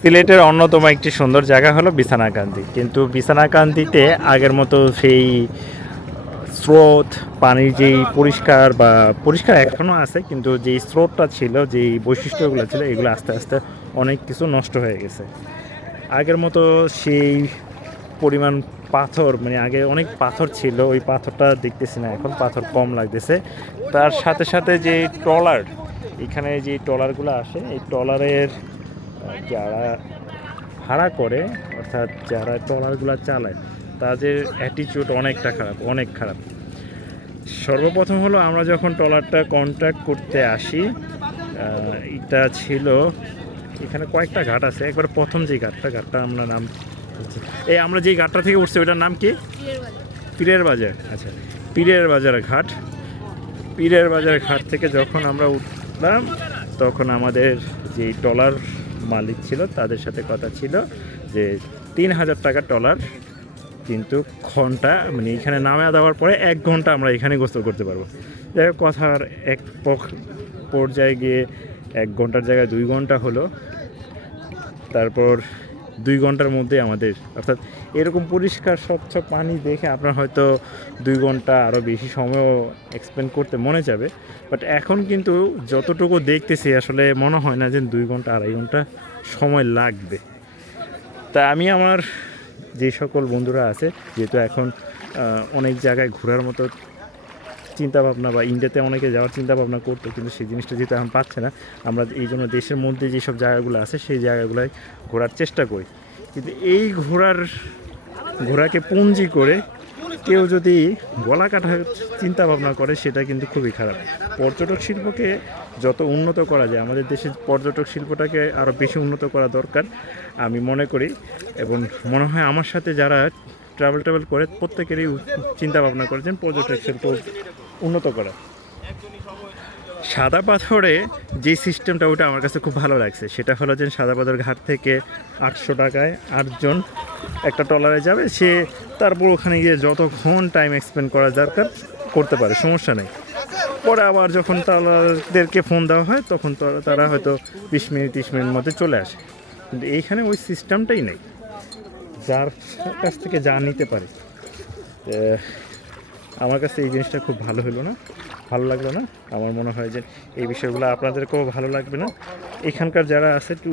সিলেটের অন্যতম একটি সুন্দর জায়গা হলো বিছানাকান্দি, কিন্তু বিছানাকান্দিতে আগের মতো সেই স্রোত, পানির যেই পরিষ্কার বা পরিষ্কার এখনও আছে, কিন্তু যেই স্রোতটা ছিল, যেই বৈশিষ্ট্যগুলো ছিল, এগুলো আস্তে আস্তে অনেক কিছু নষ্ট হয়ে গেছে। আগের মতো সেই পরিমাণ পাথর, মানে আগে অনেক পাথর ছিল, ওই পাথরটা দেখতেছি না, এখন পাথর কম লাগতেছে। তার সাথে সাথে যে ট্রলার, এখানে যে ট্রলারগুলো আসে, এই ট্রলারের যারা ভাড়া করে, অর্থাৎ যারা ট্রলারগুলো চালায়, তাদের অ্যাটিটিউড অনেকটা খারাপ, অনেক খারাপ। সর্বপ্রথম হলো, আমরা যখন ট্রলারটা কন্ট্রাক্ট করতে আসি, এটা ছিল, এখানে কয়েকটা ঘাট আছে। একবার প্রথম যে ঘাটটা আমরা নাম, এই আমরা যেই ঘাটটা থেকে উঠছি ওইটার নাম কি? পীরের বাজার। আচ্ছা, পীরের বাজার ঘাট। পীরের বাজার ঘাট থেকে যখন আমরা উঠলাম, তখন আমাদের যে ট্রলার মালিক ছিল তাদের সাথে কথা ছিল যে ৩,০০০ টাকা ট্রলার, কিন্তু ঘন্টা, মানে এখানে নামে দেওয়ার পরে ১ ঘন্টা আমরা এখানে গোসল করতে পারবো। যাই হোক, কথার এক পর্যায়ে গিয়ে ১ ঘন্টার জায়গায় ২ ঘন্টা হলো। তারপর ২ ঘন্টার মধ্যে আমাদের, অর্থাৎ এরকম পরিষ্কার স্বচ্ছ পানি দেখে আপনার হয়তো ২ ঘন্টা আরও বেশি সময়ও এক্সপেন্ড করতে মনে যাবে, বাট এখন কিন্তু যতটুকু দেখতেছি আসলে মনে হয় না যে ২ ঘন্টা ২.৫ ঘন্টা সময় লাগবে। তা আমি আমার যে সকল বন্ধুরা আছে, যেহেতু এখন অনেক জায়গায় ঘোরার মতো চিন্তাভাবনা, বা ইন্ডিয়াতে অনেকে যাওয়ার চিন্তাভাবনা করতো, কিন্তু সেই জিনিসটা যেহেতু এখন পাচ্ছে না, আমরা এই জন্য দেশের মধ্যে যেসব জায়গাগুলো আছে সেই জায়গাগুলোয় ঘোরার চেষ্টা করি। কিন্তু এই ঘোরাকে পুঞ্জি করে কেউ যদি গলা কাটার চিন্তা ভাবনা করে, সেটা কিন্তু খুবই খারাপ। পর্যটক শিল্পকে যত উন্নত করা যায়, আমাদের দেশের পর্যটক শিল্পটাকে আরও বেশি উন্নত করা দরকার আমি মনে করি। এবং মনে হয় আমার সাথে যারা ট্রাভেল করে, প্রত্যেকেরই চিন্তা ভাবনা করেছেন পর্যটক শিল্প উন্নত করা। সাদা পাথরে যে সিস্টেমটা, ওটা আমার কাছে খুব ভালো লাগছে। সেটা হলো যে সাদা পাথর ঘাট থেকে ৮০০ টাকায় ৮জন একটা ট্রলারে যাবে, সে তারপর ওখানে গিয়ে যতক্ষণ টাইম এক্সপেন্ড করা দরকার করতে পারে, সমস্যা নেই। পরে আবার যখন ট্রলারদেরকে ফোন দেওয়া হয়, তখন তারা হয়তো ২০ মিনিট ৩০ মিনিটের মধ্যে চলে আসে। কিন্তু এইখানে ওই সিস্টেমটাই নেই, যার কাছ থেকে যা নিতে পারে। আমার কাছে এই জিনিসটা খুব ভালো হলো না, ভালো লাগলো না। আমার মনে হয় যে এই বিষয়গুলো আপনাদেরকেও ভালো লাগবে না। এখানকার যারা আছে একটু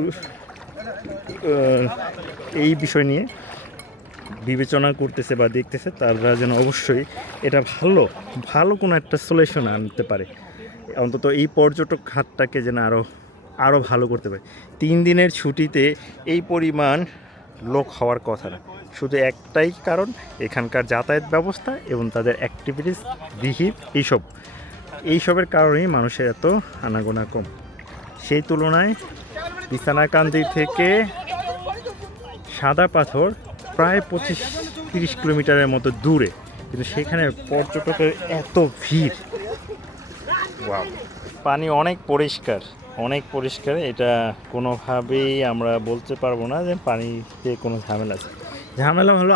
এই বিষয় নিয়ে বিবেচনা করতেছে বা দেখতেছে, তারা যেন অবশ্যই এটা ভালো কোনো একটা সলিউশন আনতে পারে। অন্তত এই পর্যটক খাতটাকে যেন আরও ভালো করতে পারে। ৩ দিনের ছুটিতে এই পরিমাণ লোক হওয়ার কথা না, শুধু একটাই কারণ, এখানকার যাতায়াত ব্যবস্থা এবং তাদের অ্যাক্টিভিটিস, বিহিভ, এইসবের কারণেই মানুষের এত আনাগোনা কম। সেই তুলনায় বিছানাকান্দি থেকে সাদা পাথর প্রায় ২৫-৩০ কিলোমিটারের মতো দূরে, কিন্তু সেখানে পর্যটকের এত ভিড়। ওয়াও! পানি অনেক পরিষ্কার, অনেক পরিষ্কার। এটা কোনোভাবেই আমরা বলতে পারবো না যে পানিতে কোনো ঝামেলা আছে। ঝামেলা হলো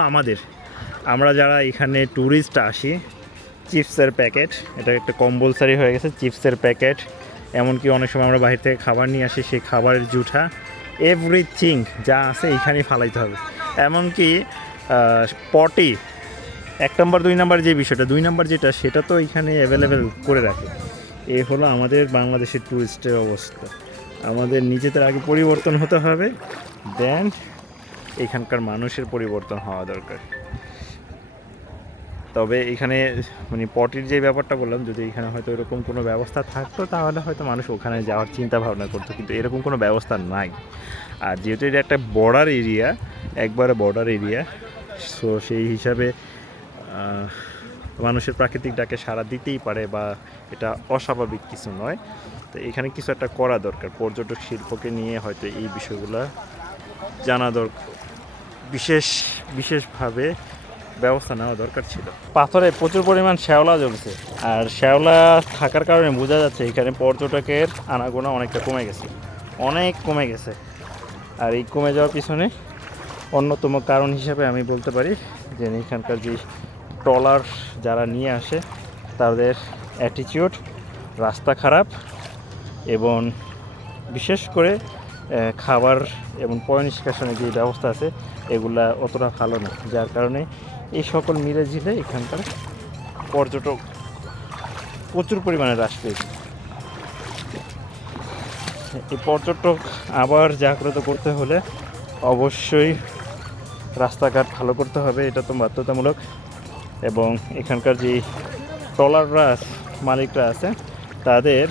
আমরা যারা এখানে ট্যুরিস্ট আসি, চিপসের প্যাকেট, এটা একটা কম্পালসারি হয়ে গেছে, চিপসের প্যাকেট, এমনকি অনেক সময় আমরা বাইরে থেকে খাবার নিয়ে আসি, সেই খাবারের জুঠা, এভরিথিং যা আছে এইখানেই ফালাইতে হবে। এমনকি পটি ১ নম্বর ২ নম্বর যে বিষয়টা, ২ নম্বর যেটা, সেটা তো এখানে অ্যাভেলেবেল করে রাখে। এই হলো আমাদের বাংলাদেশের ট্যুরিস্টের অবস্থা। আমাদের নিজেদের আগে পরিবর্তন হতে হবে, দেন এখানকার মানুষের পরিবর্তন হওয়া দরকার। তবে এখানে মানে পটির যে ব্যাপারটা বললাম, যদি এখানে হয়তো এরকম কোনো ব্যবস্থা থাকতো, তাহলে হয়তো মানুষ ওখানে যাওয়ার চিন্তা ভাবনা করতো, কিন্তু এরকম কোনো ব্যবস্থা নাই। আর যেহেতু এটা একটা বর্ডার এরিয়া, একবারে বর্ডার এরিয়া, সো সেই হিসাবে মানুষের প্রাকৃতিক ডাকে সাড়া দিতেই পারে, বা এটা অস্বাভাবিক কিছু নয়। তো এখানে কিছু একটা করা দরকার, পর্যটক শিল্পকে নিয়ে হয়তো এই বিষয়গুলো জানা দরকার, বিশেষভাবে ব্যবস্থা নেওয়া দরকার ছিল। পাথরে প্রচুর পরিমাণ শ্যাওলা জ্বলছে, আর শ্যাওলা থাকার কারণে বোঝা যাচ্ছে এখানে পর্যটকের আনাগোনা অনেকটা কমে গেছে, অনেক কমে গেছে। আর এই কমে যাওয়ার পিছনে অন্যতম কারণ হিসেবে আমি বলতে পারি যে এখানকার যে ট্রলার যারা নিয়ে আসে, তাদের অ্যাটিটিউড, রাস্তা খারাপ, এবং বিশেষ করে খাবার এবং পয়ঃনিষ্কাশনের যে ব্যবস্থা আছে এগুলা অতটা ভালো না, যার কারণে এই সকল মিলে ঝিলে এখানকার পর্যটক প্রচুর পরিমাণে হ্রাস পেয়েছে। এই পর্যটক আবার জাগ্রত করতে হলে অবশ্যই রাস্তাঘাট ভালো করতে হবে, এটা তো বাধ্যতামূলক। এবং এখানকার যে ট্রলাররা মালিকরা আছে তাদের